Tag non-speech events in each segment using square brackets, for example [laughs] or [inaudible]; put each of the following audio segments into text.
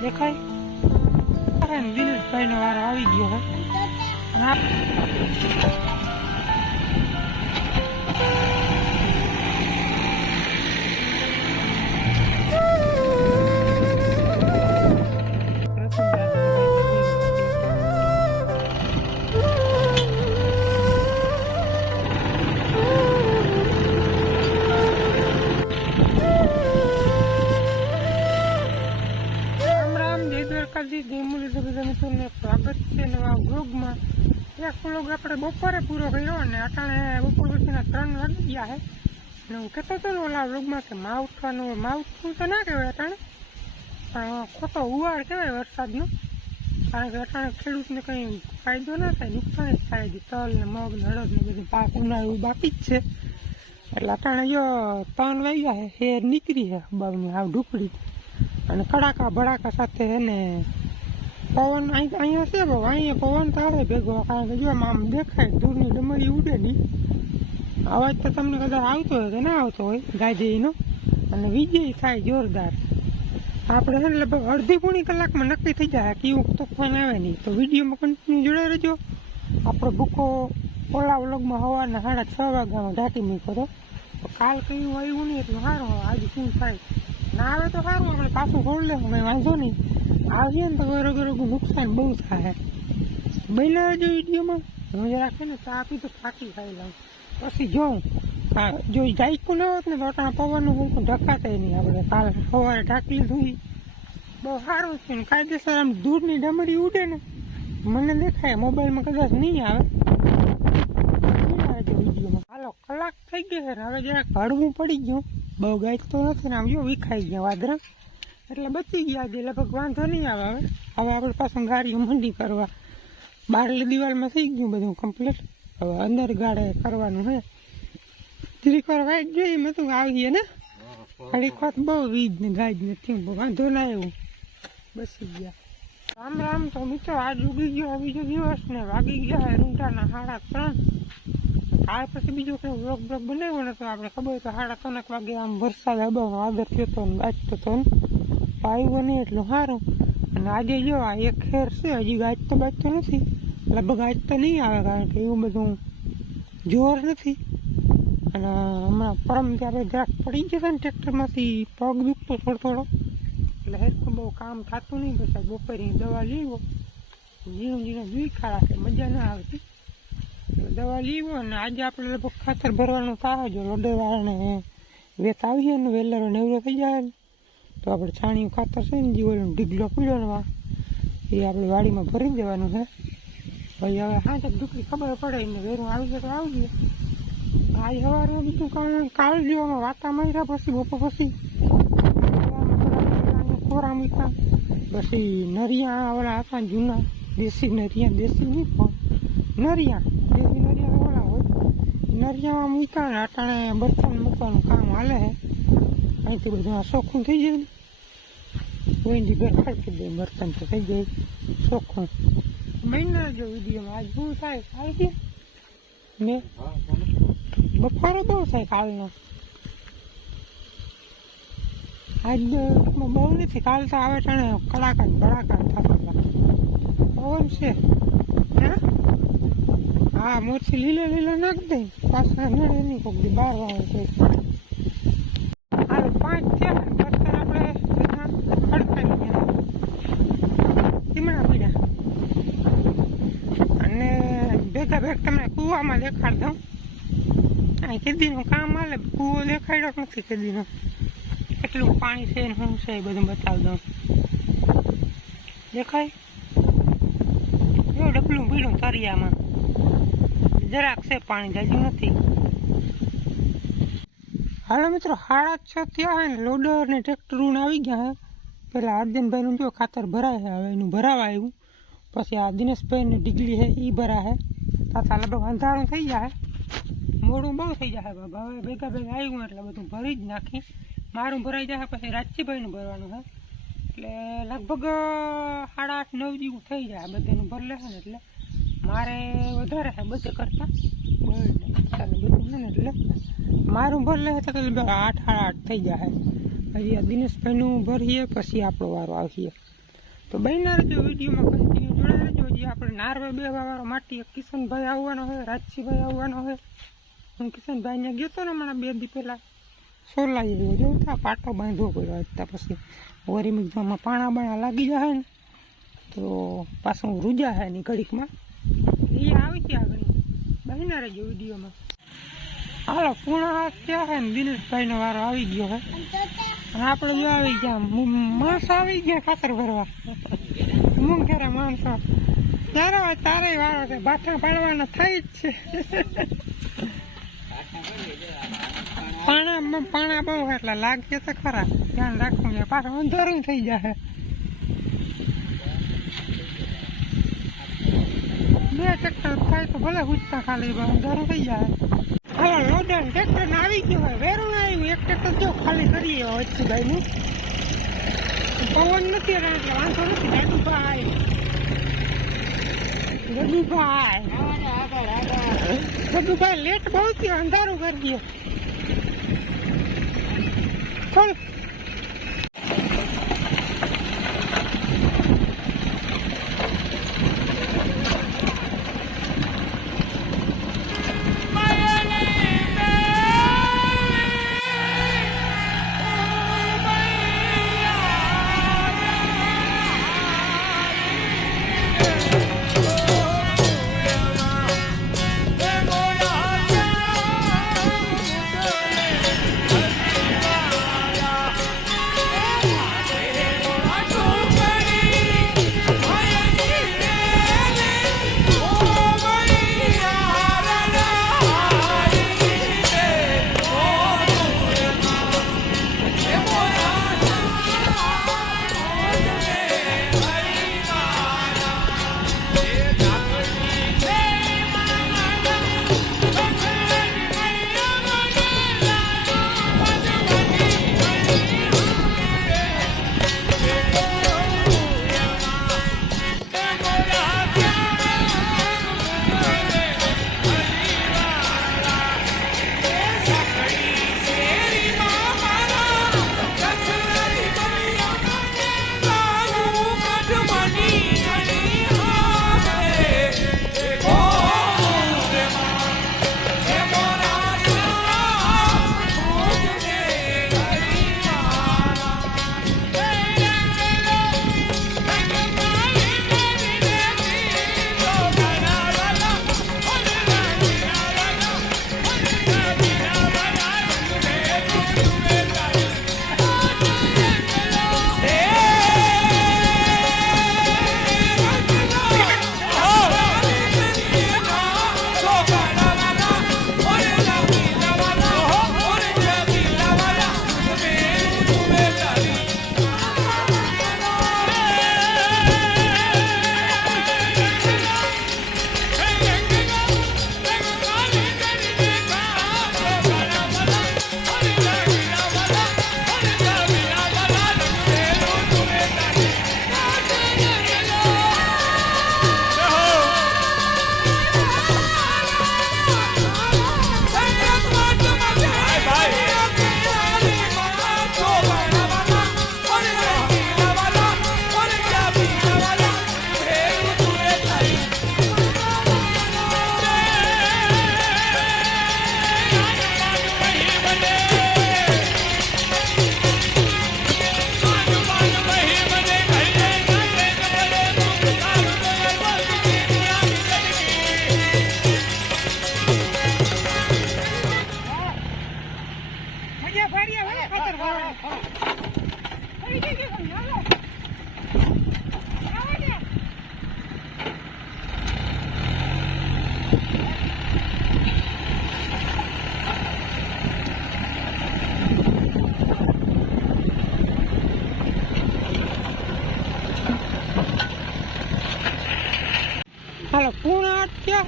દેખાય? અરે દિનેશભાઈ નો વારો આવી ગયો હે. બધા સ્વાગત છે નવા વ્લોગમાં. એક વ્લોગ આપણે બપોરે પૂરો કર્યો અને અટાણે બપોર પછીના ત્રણ વાગી ગયા છે. અને હું કહેતો હતો ને ઓલા વ્લોગમાં કે માં ઉઠવાનું માં ઉઠવું તો ના કહેવાય અટાણે. પણ ખોટો ઉવાળ કહેવાય વરસાદનો. કારણ કે અટાણે ખેડૂતને કંઈ ફાયદો ના થાય, નુકસાન જ થાય. છે તલ ને મગ ને હળદ ને બધું પાક ઉનાળું બાકી જ છે. એટલે અટાણે જો ત્રણ વાગ્યા છે હેર નીકળી છે બાબુની હાવ ઢુકડી અને કડાકા ભડાકા સાથે એને પવન અહીં અહીંયા છે બહુ અહીંયા પવન તો આવે ભેગો કારણ કે જો આમ દેખાય, દૂરની ડમરી ઉડે નહીં અવાજ તો તમને કદાચ આવતો હોય કે ના આવતો હોય ગાજેનો અને વિજય થાય જોરદાર. આપણે છે ને લગભગ અડધી પૂણી કલાકમાં નક્કી થઈ જાય કે એવું તોફાન આવે નહીં. તો વિડીયોમાં કન્ટિન્યુ જોડે રહેજો. આપણે ભૂકો ઓલા વ્લોગમાં સવારના સાડા છ વાગ્યામાં ઢાંકી મૂકો તો તો કાલ કયું આવ્યું નહીં, એટલું સારું આજે શું થાય? ના આવે તો સારું આપણે પાછું ખોલ લેવું, કંઈ વાંધો નહીં. આવીએ ને તો ગરો નુકસાન બહુ થાય. બન્યા જો વિડીયોમાં. રોજ રાખે ને, ચા આપી તો થાકી ખાઈ લઉં પછી જોઉં હા જો જાયકું ન હોત ને તો અટાણા પવનનું તો ઢકાતા નહીં આપણે. કાલ સવારે ઢાંકી લીધું બહુ સારું છે ને, કાયદેસર આમ દૂરની ડમરી ઉડે ને, મને દેખાય મોબાઈલમાં કદાચ નહીં આવે. હાલો, કલાક થઈ ગયો છે હવે જરાક હળવું પડી ગયું. બહુ ગાય તો નથી ને, આમ જો વિખાઈ ગયા વાદરા એટલે બચી ગયા જે લગભગ વાંધો નહીં આવે હવે. હવે આપણે પાછું ગાડીઓ મંડી કરવા. બારલી દિવાલમાં થઈ ગયું બધું કમ્પ્લીટ હવે અંદર ગાડે કરવાનું હે. જરીક વાર વાઈટ જોઈએ મેં તું આવીએ ને. ઘડીક વાત બહુ વીજ ને ગાજ ને થયું. વાંધો ના આવ્યું. બસી ગયા. રામ રામ તો મિત્રો, આજ ઉગી ગયો બીજો દિવસ ને વાગી ગયા રૂંટાના સાડા ત્રણ. આ પછી બીજો કંઈ વ્લોગ બ્લોગ બનાવ્યો તો આપણે ખબર હોય તો સાડા ત્રણેક વાગે આમ વરસાદ અબાવ આદર થયો હતો ને ગાજતો હતો ને. તો આવ્યો નહીં એટલું સારું. અને આજે જો આ એક ખેર છે, હજી ગાજ તો બાજતો નથી. લગભગ આજ તો નહીં આવે કારણ કે એવું બધું જોર નથી. અને હમણાં પરમ ત્યારે જરાક પડી જશે ને ટ્રેક્ટરમાંથી, પગ દુખતો થોડો થોડો. એટલે હેરખું બહુ કામ થતું નહીં પછી બપોરે દવા લીવો ઝીણું ઝીણું જોઈ ખાડા કે મજા ના આવતી. દવા લીવો અને આજે આપણે લગભગ ખાતર ભરવાનું થાય જો લોડરવાળાને વેત આવીએ ને વેલરો નેવરો થઈ જાય ને તો આપણે છાણિયું ખાતર છે ને જીવોનો ઢીગલો પીડ્યો ને એ આપણે વાડીમાં ભરી દેવાનું છે. ભાઈ હવે હા દુખી ખબર પડે એમને વેરું આવી જાય તો આવી જાય આજ સવારે બધું કામ કાલ જોવામાં વાતા માર્યા પછી બપોર પછી ખોરા મૂક્યા. પછી નરિયા ઓલા હતા જૂના, દેશી નરિયા, દેશી નહીં પણ નરિયા, દેશી નરિયા ઓલા હોય. નરિયામાં મૂક્યા ને અટાણે બર્તન મૂકવાનું કામ હાલે છે. અહીંથી બધું આ ચોખ્ખું થઈ જાય ને. કોઈની ઘર ખડકી દે, બર્તન તો થઈ જાય. ચોખ્ખું મહિના જો વિડીયોમાં આજ શું થાય કાલ કે ને? બપોરે બહુ થાય કાલનો આજ બહુ નથી, કાલ તો આવે ટાણે કલાકાર ભડાકાર થતો પવન છે. હે? મોરથી લીલો લીલો નાખ દે. પાછા નડે નહીં કોક દી, બાર વાગે છે હાલો પાંચ થયા ને બર્તન આપણે બધા ખડકાઈ ગયા ધીમણા પીડ્યા અને ભેગા ભેગ તમને કૂવામાં દેખાડ દઉં. અહીં કેદીનું કામ હાલે, કૂવો દેખાડ્યો નથી કેદીનો કેટલું પાણી છે શું છે એ બધું બતાવી દઉં. દેખાય? જો ડબલું ભીડું તરિયામાં. જરાક છે પાણી જાજુ નથી. હાલો મિત્રો સાડા છ હોય ને, લોડર ને ટ્રેક્ટર આવી ગયા હે. પેલા અર્જનભાઈનું જો ખાતર ભરાય હવે એનું ભરાવા આવ્યું. પછી આ દિનેશભાઈને ડીગલી છે એ ભરા છે તાતા લગભગ અંધારું થઈ જાય મોડું બહુ થઈ જાય બાબા હવે ભેગા ભેગા આવ્યું એટલે બધું ભરી જ નાખી. મારું ભરાઈ જાય પછી રાજીભાઈનું ભરવાનું છે એટલે લગભગ સાડા આઠ, નવ જેવું થઈ જાય બધાનું ભર લેશે ને એટલે. મારે વધારે છે બધે કરતાં. બધું ને એટલે. મારું ભર લે તો આઠ સાડા આઠ થઈ જાય હજી આ દિનેશભાઈનું ભરીએ, પછી આપણો વારો આવીએ. તો બહેના જો વિડીયોમાં કન્ટિન્યુ હજી આપણે નારવે બે વાળો માટી કિશનભાઈ આવવાનો હોય રાજસીભાઈ આવવાનો હોય. હું કિશનભાઈ અહીંયા ગયો હતો ને હમણાં બે દી પહેલાં સોલા જેવો જો પાટો બાંધવો પડ્યો આજતા પછી. વરી મિક્સમાં પાણા બાણા લાગી જાય ને. તો પાછું રૂજા હે ની ઘડીકમાં. એ આવી ત્યાં આગળ. બહેના રહેજો વિડીયોમાં. હાલો, પૂર્ણ ક્યાં છે ને, દિનેશભાઈનો વારો આવી ગયો હે. આપણે જો આવી ગયા માણસો આવી ગયા ખાતર ભરવા. ક્યારે માણસો હોય તારે વાળો છે. ભાઠા પાડવાના થઈ જ છે. પાણા પાણા બહુ એટલે લાગે તો ખરા. ધ્યાન રાખવું છે પાછું અંધારું થઈ જાય બે ટ્રેક્ટર થાય તો ભલે હુજતા ખાલી અંધારું થઈ જાય હવે લોડર ટ્રેક્ટર આવી ગયું હોય, વેરું આવ્યું, એક ટ્રેક્ટર જો ખાલી કરી આવ્યો વચ્ચેભાઈ નું પવન નથી એટલે વાંધો નથી ગડુભાઈ ગડુભાઈ ગડુભાઈ લેટ બહુ થયો અંધારું કરી ગયો ચાલ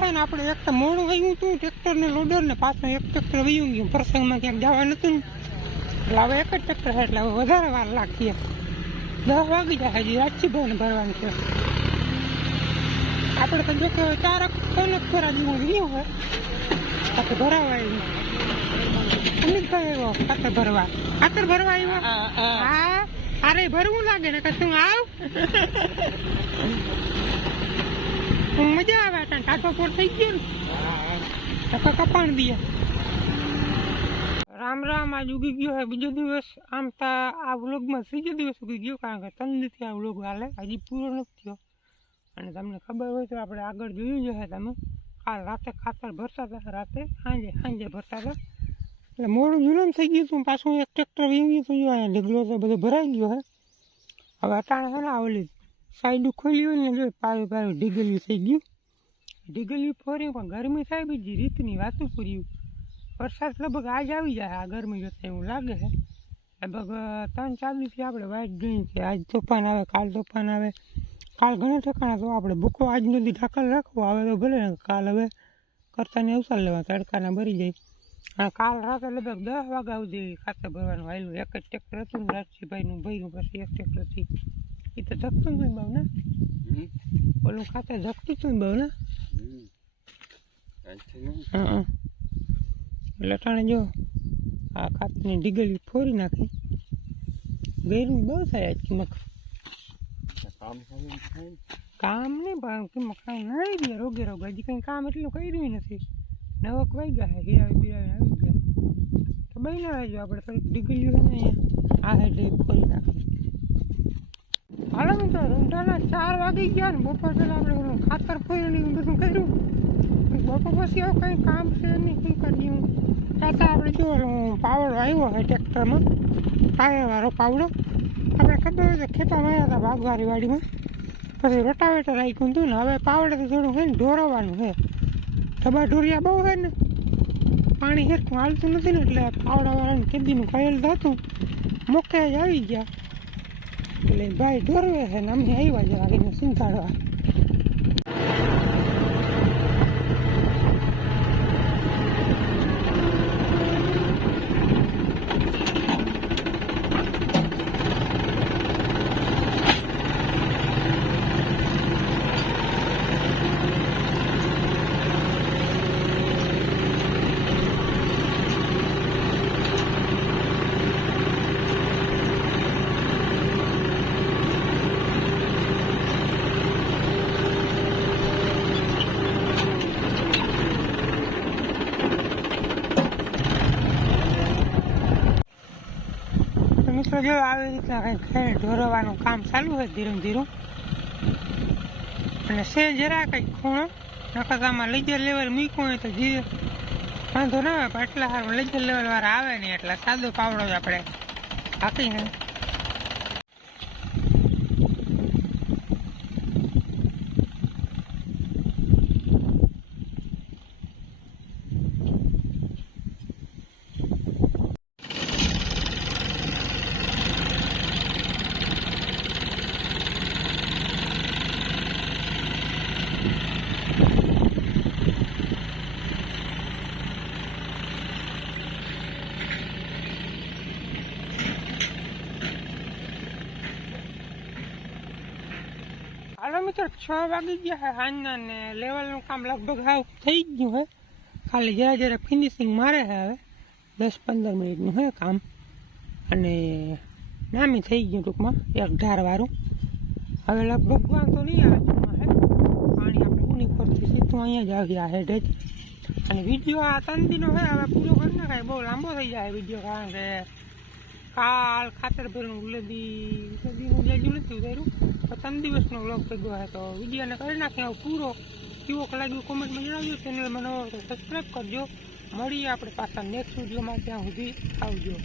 થયા ને આપણે એક તો મોડું વયું હતું ટ્રેક્ટર ને લોડર ને પાછું એક ટ્રેક્ટર વયું ગયું. પ્રસંગમાં ક્યાંક જવા નતું. એટલે હવે એક જ ટ્રેક્ટર છે એટલે હવે વધારે વાર લાગતી દસ વાગી જાય હજી રાજથી ભાઈને ભરવાનું છે. આપણે તો જો કે ચાર ત્રણ જ ફેરા ગયું હોય. સાથે ભરાવા આવ્યું. અમિતભાઈ આવ્યો ખાતર ભરવા. ખાતર ભરવા આવ્યો? હા અરે ભરવું લાગે ને કશું આવ? [laughs] મજા આવે ટાટો પોર થઈ ગયો ને? ટકા કપાણ દે રામ રામ, આજ ઉગી ગયો હે બીજો દિવસ. આમ તા આ વ્લોગમાં ત્રીજો દિવસ ઉગી ગયો, કારણ કે ત્રણ આ વ્લોગ હાલે. હજી પૂરો નથી થયો. અને તમને ખબર હોય તો આપણે આગળ જોયું જ હે તમે. કાલ રાતે ખાતર ભરતા હતા, રાતે સાંજે સાંજે ભરતા હતા. એટલે મોડું જુલમ થઈ ગયું હતું પાછું એક ટ્રેક્ટર વી ગયું અહીંયા ઢગલો તો બધો ભરાઈ ગયો હે. હવે અટાણે છે ને આ ઓલી સાઈડ ખોલી હોય ને જો પારું પારું ઢીગેલું થઈ ગયું. ઢીગલ્યું ફોર્યું, પણ ગરમી થાય બીજી રીતની વાતું પૂર્યું. વરસાદ લગભગ આજ આવી જાય, આ ગરમી જતા એવું લાગે છે. લગભગ ત્રણ ચાર દિવસથી આપણે વાઇટ ગઈ કે આજ તોફાન આવે, કાલ તોફાન આવે. કાલ ઘણા ઠેકાણા તો આપણે ભૂકો આજ નથી ઢાકલ રાખવો આવે તો ભલે કાલ હવે કરતાને અવસર લેવા, તડકાના ભરી જાય. અને કાલ રાતે લગભગ દસ વાગ્યા સુધી ખાતર ભરવાનું આવેલું એક જ ટ્રેક્ટર હતું રાજસીભાઈનું ભાઈનું પછી એક ટ્રેક્ટરથી એ તો ધકતું નહીં બહુ ને? ઓલું ખાતર ધકતું જ બહુ ને? હા એટલે ટાણે જો આ ખાતરની ડીગલી ફોરી નાખી. ગરમી બહુ થાય આજ કિંમત કામ નહીં પણ કિંમત કાંઈ આવી ગયા રોગે રોગ. હજી કંઈ કામ એટલું કર્યું નથી. નવક વાઈ ગયા હે હિરાવી બિરાવી આવી ગયા. તો બઈ ના આવજો આપણે થોડીક ડીગલીઓ છે ને અહીંયા આ સાઈડ ફોરી નાખી હાલો મિત્રો ઊંધાના ચાર વાગી ગયા ને બપોર પહેલાં આપણે ઓલું ખાતર નહીં એવું બધું કર્યું. બપોર પછી આવું કંઈ કામ છે નહીં, શું કર્યું તાતા આપણે જો પાવડો આવ્યો હોય ટ્રેક્ટરમાં. ટાયરવાળો પાવડો. આપણે ખબર હોય તો ખેતરમાં આવ્યા હતા બાગવારી વાડીમાં. પછી રોટાવેટર રાખ્યું હતું ને, હવે પાવડે તો થોડું છે ને ઢોરવાનું છે. ધબા ઢોરિયા બહુ છે ને? પાણી હેરખું હાલતું નથી ને, એટલે પાવડાવાળાને કેદીનું કહેલ હતું મોકે જ આવી ગયા. એટલે ભાઈ ઢોરવે છે ને અમને આવ્યા જરા એને સિંધાડવા તો મિત્રો જો આવી રીતના કંઈક ખેડ ઢોરવાનું કામ ચાલુ હોય ધીરે ધીરું. અને સે જરા કંઈક ખૂણો, નકર આમાં લેજર લેવલ મૂક્યું હોય તો જે વાંધો ના આવે, પણ એટલા સારું લેજર લેવલ વાળા આવે નહીં એટલે સાદો પાવડો જ આપણે આપીને હાલો મિત્રો છ વાગી ગયા છે સાંજના ને લેવલનું કામ લગભગ હાવ થઈ ગયું છે ખાલી જરા જરા ફિનિશિંગ મારે છે હવે, દસ પંદર મિનિટનું છે કામ. અને નામી થઈ ગયું ટૂંકમાં એક ઢારવાળું હવે લગભગ વાંધો નહીં આવે પાણી આપણે સીધું અહીંયા જ આવી આ જ અને વીડિયો આ તંદીનો છે હવે પૂરો કરી નાખાય. બહુ લાંબો થઈ જાય વીડિયો કારણ કે કાલ ખાતર ભરેલું ઉલેદી, ઉલેદીનું જાજુ નથી ઉતાર્યું. તો ત્રણ દિવસનો વ્લોગ થઈ હતો. તો વિડીયોને કરી નાખ્યો પૂરો. કેવો લાગ્યું કોમેન્ટમાં જણાવજો ચેનલમાં નવો સબસ્ક્રાઈબ કરજો. મળીએ આપણે પાછા નેક્સ્ટ વિડીયોમાં ત્યાં સુધી આવજો.